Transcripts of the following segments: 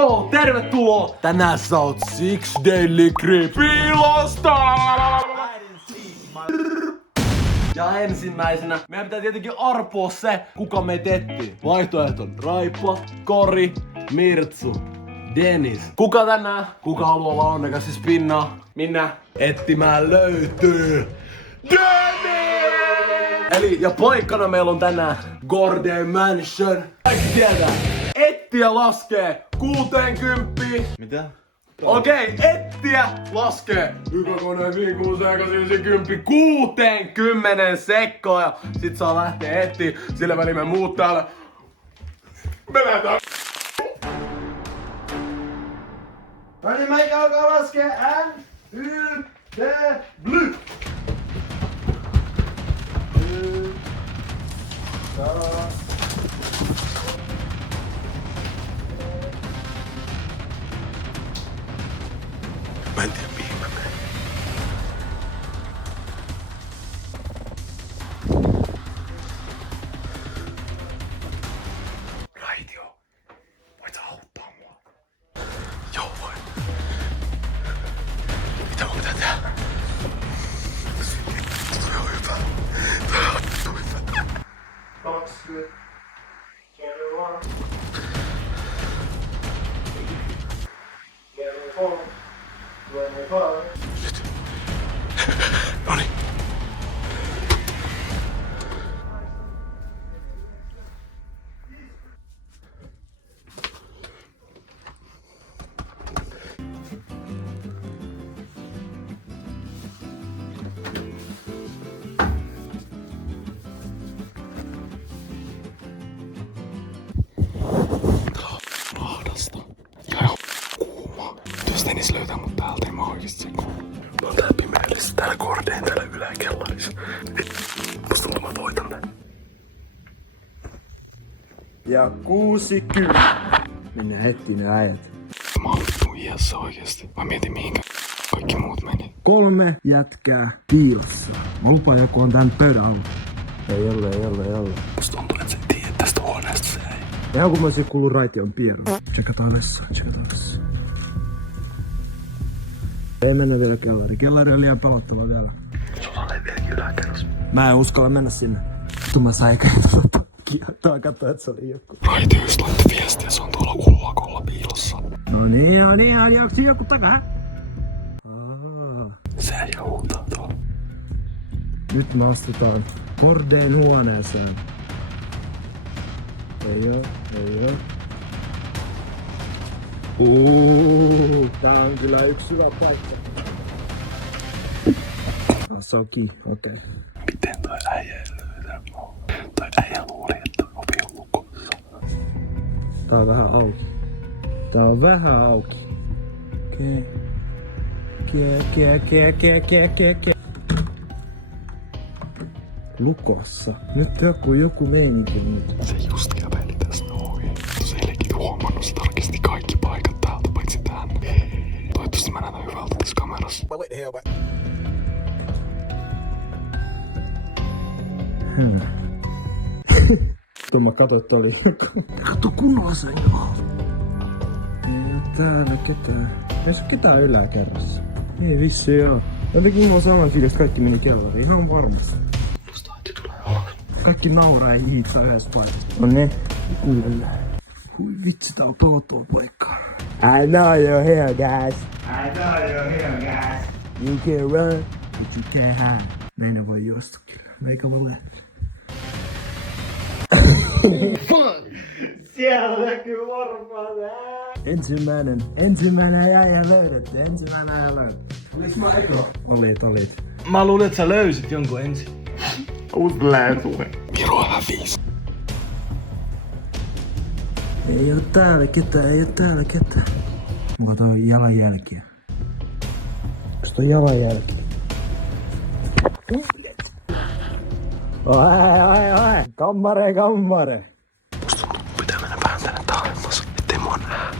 go! Tervetuloa! Tänään sä oot Six Daily Creepylosta! Ja ensimmäisenä meidän pitää tietenkin arpoa se, kuka meitä etsii. Vaihtoehto on Raipa, Kori, Mirtsu, Dennis. Kuka tänään? Kuka haluaa olla onnekas ja spinnaa? Minä. Etsimään löytyy Dennis! Eli ja paikkana meillä on tänään Gordon Mansion. Kaikki tiedää. Etsiä laskee 60. Mitä? Okei, etsiä laskee 60 sekkaa ja sit saa lähteä etsiä. Sillä väliin me muut täällä. Me lähdetään. No niin, meikä alkaa laskee N-Y-T-Bly. Mä en tiedä mihin mä menen. Raitio, voit sä auttaa mua? Joo voin. Mitä mun pitää tehdä? Toi on hyvä. Toi on hyvä. 20. Carry one. Carry four. 25. Nyt. Noniin. Jos Dennis löytää mut täältä, niin mä oikeesti sen kuulun. Mä oon täällä pimeydessä, täällä Gordeen, täällä yläkellarissa. Musta tuntuu mä voitan nää. Ja 60. Mennään heti ne äijät. Mä oon vittu iässä oikeesti. Mä mietin mihinkä kaikki muut meni. 3 jätkää piilossa. Mä lupaan joku on tän pöydän alla. Ei ole. Musta tuntuu, että sä et tiedä tästä huoneesta se ei. Ihan kun mä olisin kuullut Raition pierun. Tsekataan vessaan. Ei mennä vielä kellariin. Kellari on liian pelottava vielä. Sulla on vieläkin yläkerros. Mä en uskalla mennä sinne. Vittu mä säikäin tuota kiehtoa. Katso, että se oli joku. Raitio just laittoi viestiä, se on tuolla ullakolla piilossa. No niin. Onko siinä joku takaa? Se ei huutaa tuolla. Nyt me astutaan Gordeen huoneeseen. Ei oo. Tää on kyllä yksi hyvä paikka. Se on kiinni, okei. Miten toi äijä ei löytänyt mua? Toi äijä luuli, että ovi on lukossa. Tää on vähän auki. Okei. Lukossa. Nyt joku meininki nyt. Se just käveli tästä ohi. Se eilenkin huomannut, se tarkisti kaikki paikat täältä, paitsi tänne. Toivottavasti mä näytän hyvältä tässä kamerassa. Tuo mä katsoin, että oli joku. Katso kunnolla sen joo. Ei oo täällä ketään. Ei se oo ketään yläkerrassa. Ei vissi joo. Jotenkin mulla on sama fiilis, kaikki meni kellariin. Ihan varmasti. Musta äiti tulee alas. Kaikki nauraa ja hiihtää yhdessä paikassa. On ne? Kuulelle. Hui vitsi, tää on pelottava paikka. I know you're here, guys. You can run, but you can't hide. Näin ne voi juosta kyllä. Meikä vaan lähteä. Siellä näkyy varmaan Ensimmäinen äijä löydetty. Olis mä eko? Olit. Mä luulin, että sä löysit jonkun ensin. Miro hävisi. Ei oo täällä ketään. Onko toi jalanjälkiä? Onks toi jalanjälki? Oi. Kammare. Musta tuntuu, mun pitää mennä vähän tänne taemmas, ettei mua näe.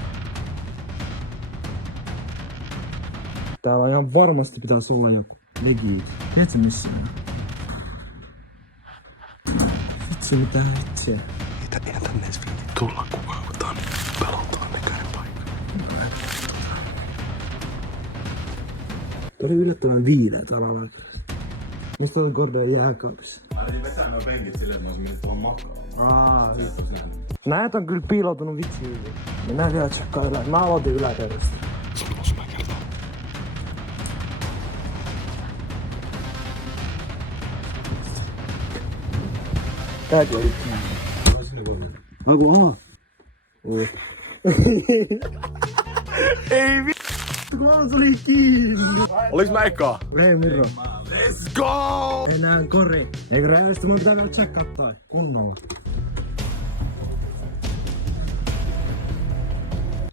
Täällä ihan varmasti pitäis olla joku. Legit. Tiedätkö missä on? Vitsi mitä vitsiä. Eihän tänne edes viitti tulla kukaan, kun tää on pelottavan näköinen paikka. Tää oli yllättävän viileät alalakerrasta. Mistä oli Gordon jääkaapissa? Mä yritin vetää nuo penkit silleen, että mä olisin mennyt tuohon makaan. Näet on kyllä piiloutunut vitsi hyvin. Mennään vielä tsekkaa ylä. Mä aloitin yläkerrasta. Sulla on mä kertaa. Tääkin oli kiinni. Aiku, aha. Ei Kun alus oli kiinni. Oliks mä ekaa? Hei Miro. Let's go! Enää kori. Eikö rehellisesti mun pitää vielä tsekkaa toi kunnolla.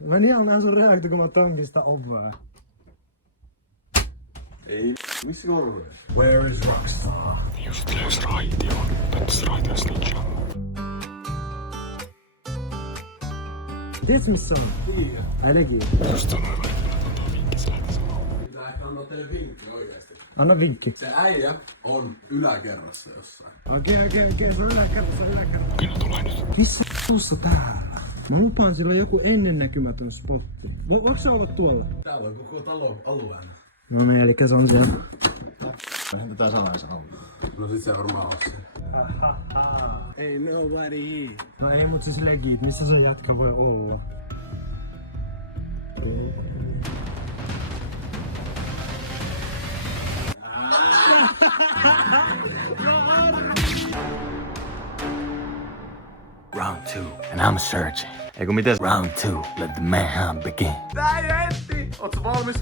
Mä ihan näen sun reaktio, kun mä tönkin sitä ovea. Ei missä korvaa? Where is Rockstar? Just löys raitioon. Päättäis raitioon snitchaa. Tiedätkö missä on? Liiga. Ai nekin. Just sanoin, että mä tuon tuo vinkki, sä lähtis sanoa. Pitää ehkä antaa teille vinkkiä oikeesti. Anna vinkki. Se äijä on yläkerrassa jossain. Okei. Se on yläkerrassa, Okei, no tulee nyt. Missä tuossa täällä? Mä lupaan, sillä on joku ennennäkymätön spotti. Voiko se olla tuolla? Täällä on koko talon alueena. No niin, eli se on siellä. Vähän tätä salaisa No sit se varmaan on se. Ei nobody here. No ei, mut siis legit, missä se jätkä voi olla? Round 2, and I'm searching. Eiku mites? Round 2, let the mayhem begin. Tää jätti! Ootsä valmis?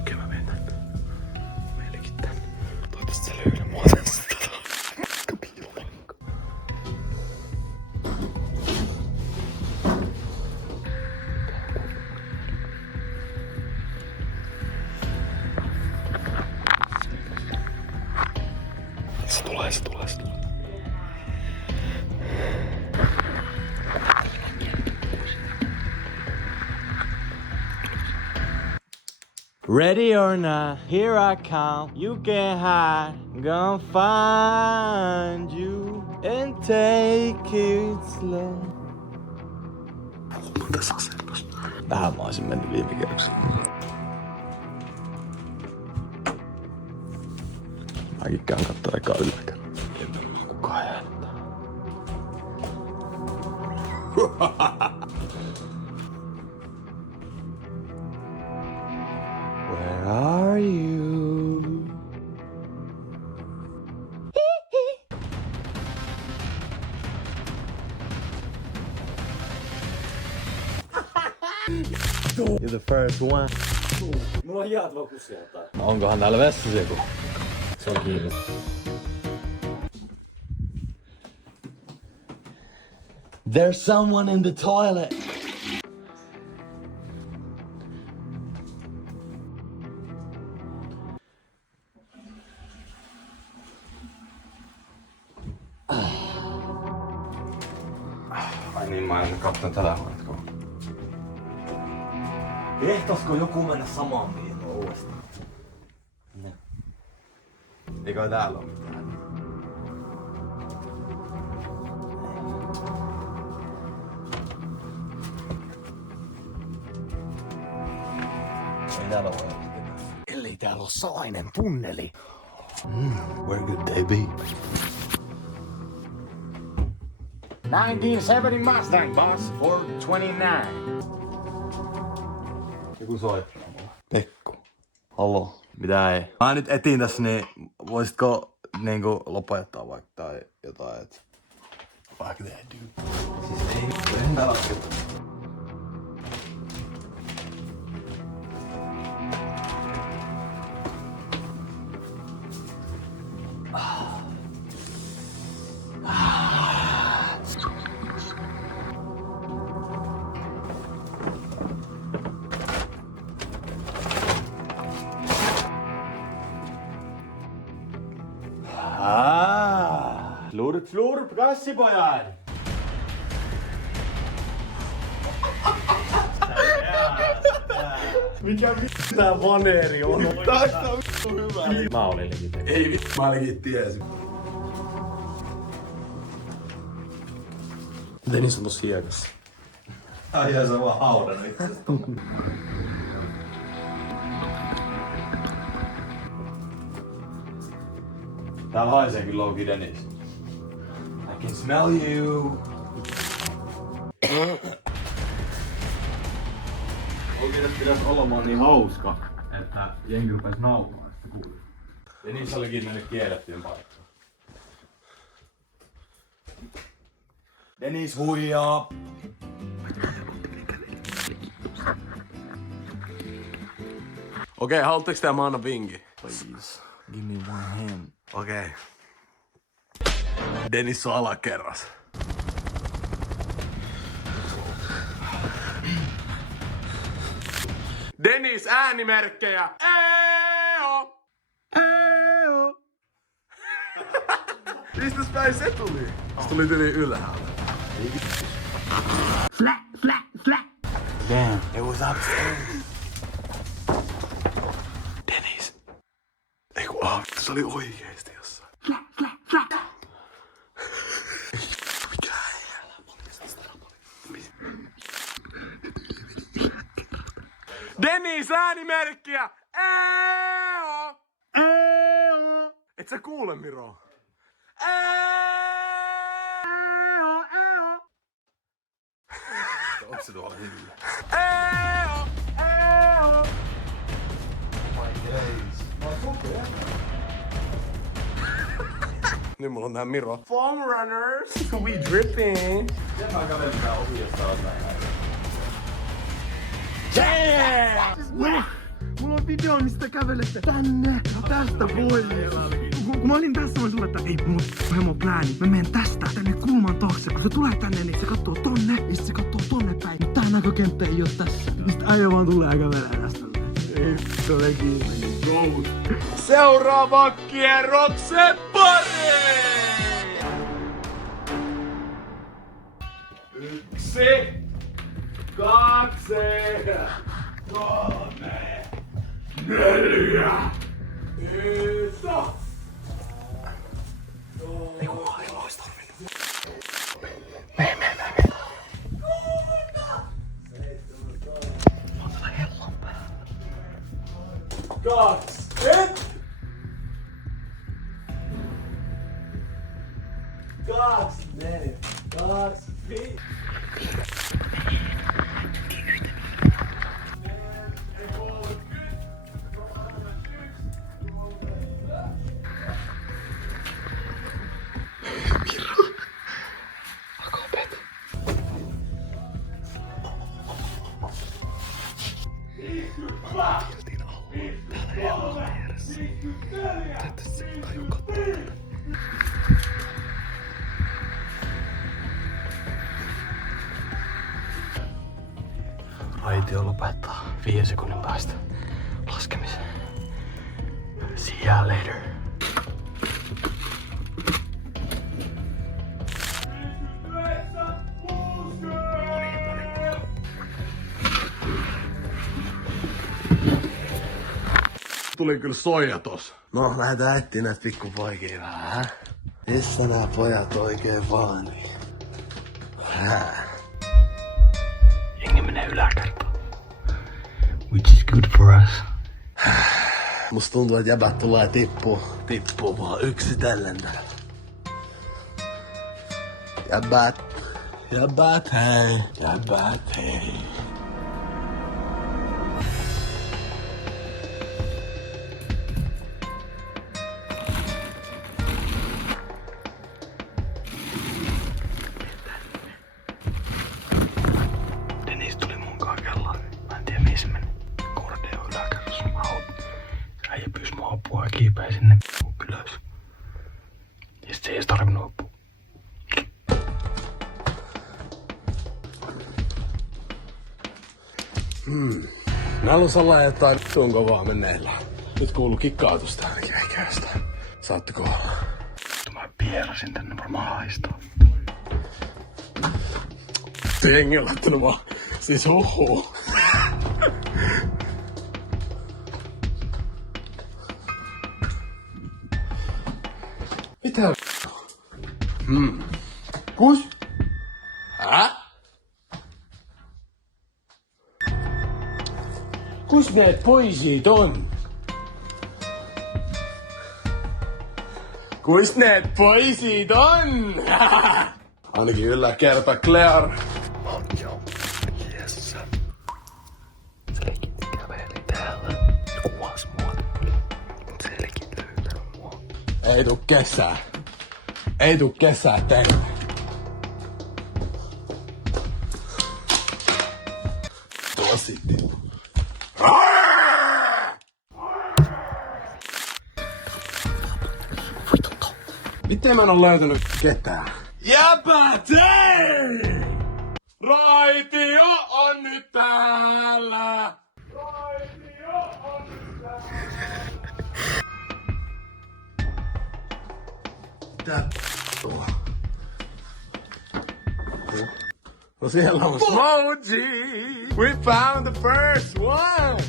Okei, mä menen tänne. Meillekin tänne. Toivottavasti se löydä mua tästä. Aika piilopaikka. Se tulee. Ready or not, here I come. You can't hide. Gonna find you and take it slow. Mulla on tässä asennus. Tähän mä oisin mennyt viime kerrassa. Mäkin käyn kattoo ekaa yläkerran. Kukaan äänettää. Where are you? You're the first one. Mulla on jaatva kussia jotain. No onkohan täällä vessassa joku? Se on kiinni. There's someone in the toilet. Ai niin, mä en katson tätä huonetta. Ehtosko joku mennä samaan piinoon uudestaan? Ei kai täällä oo mitään. Ei täällä ole mitään. Ellei täällä ole salainen tunneli. Where could they be? 1970 Mustang, boss. Ford 29. Joku soittaa mulle. Pekko. Hallo. Mitä ei? Mä nyt etin tässä, niin voisitko niinku lopettaa vaikka tai jotain, et... Fuck that dude. Siis ei täällä lasketa. slurp, kassipojat! Mikä vittu tää vaneeri on? Tästä on vittu hyvä. Mä olin legit. Ei vittu, mä ainakin tiesin. Dennis on tossa hiekassa. Ai jää, se on vaan haudannut itsestä. Täällä haisee kyllä Loki Dennis. I can smell you. Oikeesti pitäis olemaan niin hauska, että jengi rupes nauramaan sitä kuulee. Dennis olikin mennyt kiellettyyn paikkaan. Dennis huijaa! Okei, haluatteko tää mä annan vinkin? Please, give me one hand. Okei. Dennis on alakerras. Dennis, äänimerkkejä! Eeo! Eeo! Mistäs päin se tuli? Se tuli yli ylhäältä. Damn, it was upstairs. Dennis. Eiku se oli oikeesti jossain. Dennis, äänimerkkiä! Eeo! Eeo! Et sä kuule, Miro? Eeo! Eeo! Onks se tuolla hiljaa? Eeo! Eeo! Nyt mulla on nää Miro. Foam runners! We dripping! Sen mä kävelen tää ohjasta on näin. Yeah! Mulla on video, mistä kävelette tänne, tästä pois. Kun mä olin tässä, mä sanoin, että ei, mulla on hemon plääni. Mä menen tästä tänne kulman taakse. Kun se tulee tänne, niin se katsoo tonne, ja sit se katsoo tonne päin. Mutta tää näkökenttä ei oo tässä. Sitten äijä vaan tulee ja kävelee tästä. Ei, se ole kiinni. Go! Seuraava kierroksen pariin! 1, 2, 3, 4, 5. Ei kun maailma ois tarvinnut. Kaksi, et! 2, 4, 2, 5. Raitio lopettaa 5 sekunnin päästä laskemisen. See ya later. Tuli kyllä soija tos. No, lähdetään etsiä näitä pikkupoikia vähän. Missä nää pojat oikein vaan? Jengi menee yläkertaan. Which is good for us. Musta tuntuu, että jäbät tulee tippuu vaan yksitellen täällä. Jäbät hei. Dennis tuli munkaan kellariin. Mä en tiedä mihin se meni. Korde on yläkerrassa. Mä oon. Äijä pyysi mua apua ja kiipää sinne ylös. Ja sit se ei edes tarvinnut apua. Näillä on sellainen jotain vittuun kovaa menneillään. Nyt kuuluu kikkaatusta ainakin eikä jostain. Saatteko olla? Mä Vierasin tänne varmaan haistaa. Jengi on laittanut vaan. Siis huhuu. Mitä? Kus? Kus need poisid on? Kus need poisid on? Ainakin yllä kärpä Claire. On joo. Yes. Selkin käveli täällä. Kuvas mua. Selkin löytää mua. Ei tuu kesää. Ei tuu kesää tänne. Tosi. Miten mä en oo löytänyt ketään? Jäpätei! Raitio on nyt täällä! Mitä tuolla? No siellä on Smoji! We found the first one!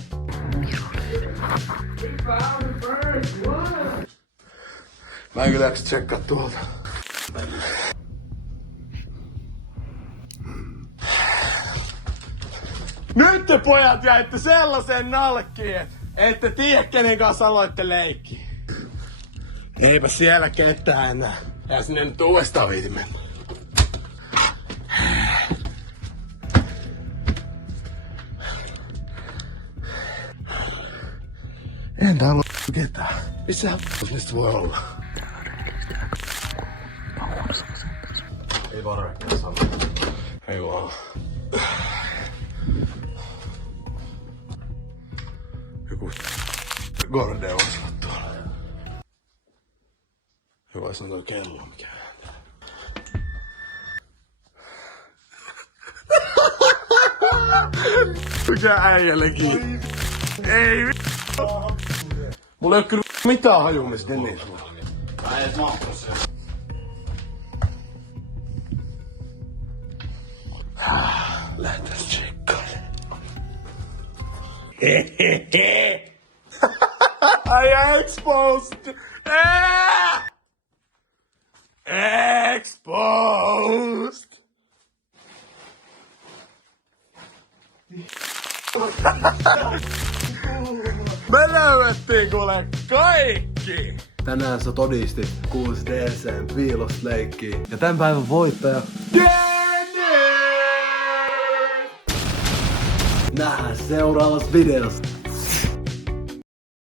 We found the first one! Mä en kyllä tsekkaa tuolta. Nyt te pojat jäitte sellaisen nalkkiin, ette tiedä kenen kanssa aloitte leikki. Eipä siellä ketään enää. Ja sinne nyt uudestaan viiti mennä. En täällä oo ketään. Missä niistä voi olla? Ei vaan räkkää sanoa. Ei vaan. Joku Gorde olisi ollut tuolla. Hyvä, jos on toi kello mikä ääntää. Mikä äijällekin? Ei mulla ei oo kyllä mitään hajumista niin sulla. Mä en edes mahtaa sen. Lähdetään tsekkailemaan. Hehehe. I exposed. Exposed. Me löydettiin kuule kaikki! Tänään sä todistit 6DC:n piilosta leikkiin. Ja tän päivän voittaja... Dennis! Nähdään seuraavassa videossa.